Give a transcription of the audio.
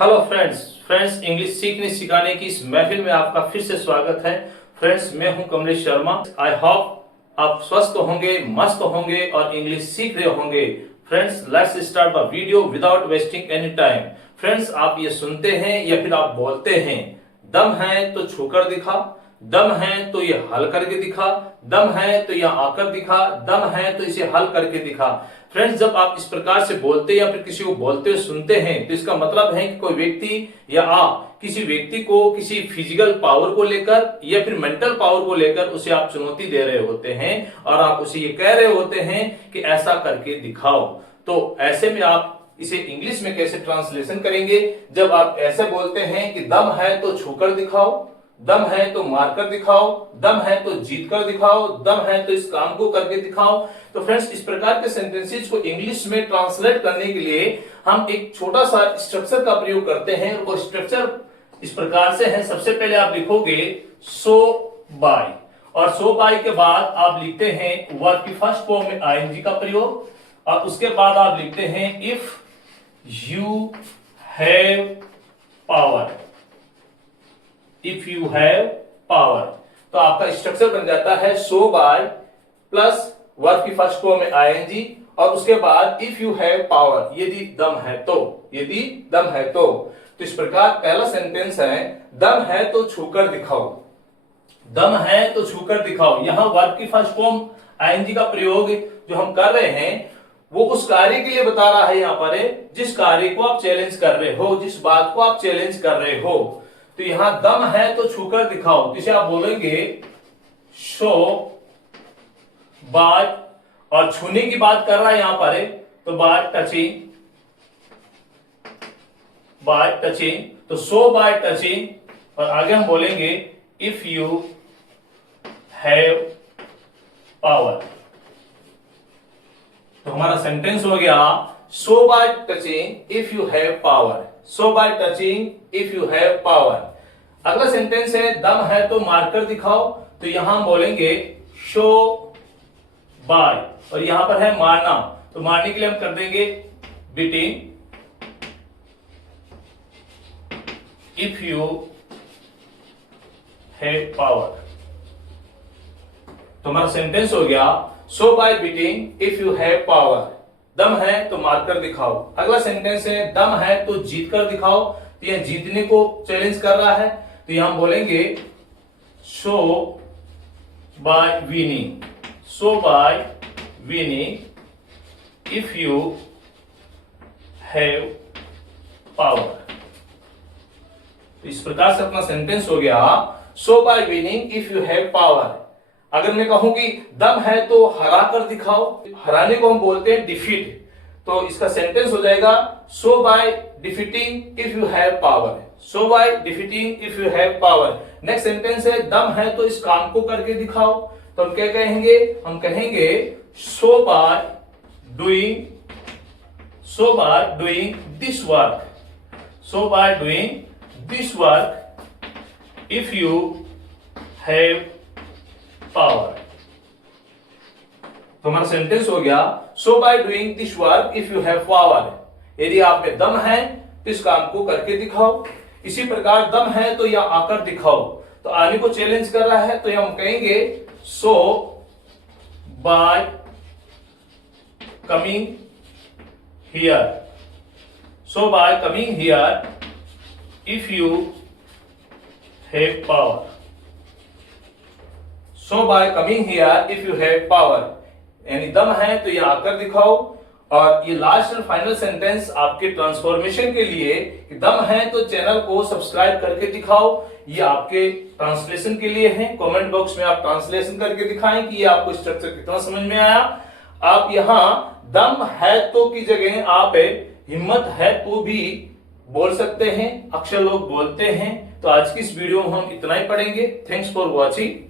Hello friends English सीखने सिखाने की इस महफिल में आपका फिर से स्वागत है। फ्रेंड्स, मैं हूं कमलेश शर्मा। आई होप आप स्वस्थ होंगे, मस्त होंगे और इंग्लिश सीख रहे होंगे। Friends, let's start the video without wasting any time. Friends, आप ये सुनते हैं या फिर आप बोलते हैं, दम है तो छूकर दिखा, दम है तो ये हल करके दिखा, दम है तो यह आकर दिखा, दम है तो इसे हल करके दिखा। फ्रेंड्स, जब आप इस प्रकार से बोलते या फिर किसी को बोलते हुए सुनते हैं तो इसका मतलब है कि कोई व्यक्ति या आप किसी व्यक्ति को किसी फिजिकल पावर को लेकर या फिर मेंटल पावर को लेकर उसे आप चुनौती दे रहे होते हैं और आप उसे ये कह रहे होते हैं कि ऐसा करके दिखाओ। तो ऐसे में आप इसे इंग्लिश में कैसे ट्रांसलेशन करेंगे? जब आप ऐसे बोलते हैं कि दम है तो छूकर दिखाओ, दम है तो मारकर दिखाओ, दम है तो जीत कर दिखाओ, दम है तो इस काम को करके दिखाओ। तो फ्रेंड्स, इस प्रकार के सेंटेंसेस को इंग्लिश में ट्रांसलेट करने के लिए हम एक छोटा सा स्ट्रक्चर का प्रयोग करते हैं। और स्ट्रक्चर इस प्रकार से है। सबसे पहले आप लिखोगे सो बाय, और सो बाय के बाद आप लिखते हैं वर्ब की फर्स्ट फॉर्म में आईएनजी का प्रयोग, और उसके बाद आप लिखते हैं if you have power, if you have power. तो आपका स्ट्रक्चर बन जाता है सो बाय प्लस वर्ब की फर्स्ट फॉर्म में आईएनजी और उसके बाद इफ यू हैव पावर, यदि दम है तो, यदि दम है तो इस प्रकार पहला सेंटेंस है दम है तो छूकर दिखाओ, दम है तो छूकर दिखाओ। यहां वर्ब की फर्स्ट फॉर्म आईएनजी का प्रयोग जो हम कर रहे हैं वो उस कार्य के लिए बता रहा है यहां पर जिस कार्य को आप चैलेंज कर रहे हो, जिस बात को आप चैलेंज कर रहे हो। तो यहां दम है तो छूकर दिखाओ, जिसे आप बोलेंगे शो बाय, और छूने की बात कर रहा है यहां पर तो बाय टचिंग, बाय टचिंग, तो शो बाय टचिंग। और आगे हम बोलेंगे इफ यू हैव पावर। तो हमारा सेंटेंस हो गया so by touching if you have power, so by touching if you have power. अगला सेंटेंस है दम है तो मारकर दिखाओ, तो यहां हम बोलेंगे शो बाय, और यहां पर है मारना, तो मारने के लिए हम कर देंगे beating if you have power. तो हमारा सेंटेंस हो गया so by beating if you have power, दम है तो मारकर दिखाओ। अगला सेंटेंस है दम है तो जीत कर दिखाओ, तो यह जीतने को चैलेंज कर रहा है, तो यहां बोलेंगे show by winning, show by winning if you have power. तो इस प्रकार से अपना सेंटेंस हो गया show by winning if you have power. अगर मैं कहूं कि दम है तो हरा कर दिखाओ, हराने को हम बोलते हैं डिफीट, तो इसका सेंटेंस हो जाएगा so by defeating if you have power, so by defeating if you have power. Next sentence है दम है तो इस काम को करके दिखाओ, तो हम क्या कहेंगे? हम कहेंगे so by doing, so by doing this work, so by doing this work if you have power. तो हमारा सेंटेंस हो गया so by doing this work if you have power. यदि आप में दम है तो इस काम को करके दिखाओ। इसी प्रकार दम है तो या आकर दिखाओ, तो आने को चैलेंज कर रहा है, तो हम कहेंगे so by coming here, so by coming here if you have power, so by coming here if you have power. यानी दम है तो यह आकर दिखाओ। और ये लास्ट एंड फाइनल सेंटेंस आपके ट्रांसफॉर्मेशन के लिए कि दम है तो चैनल को सब्सक्राइब करके दिखाओ, ये आपके ट्रांसलेशन के लिए है। कमेंट बॉक्स में आप ट्रांसलेशन करके दिखाएं कि ये आपको स्ट्रक्चर कितना समझ में आया। आप यहां दम है तो की जगह आप हिम्मत है तो भी बोल सकते हैं, अक्सर लोग बोलते हैं। तो आज की इस वीडियो में हम इतना ही पढ़ेंगे। Thanks for watching.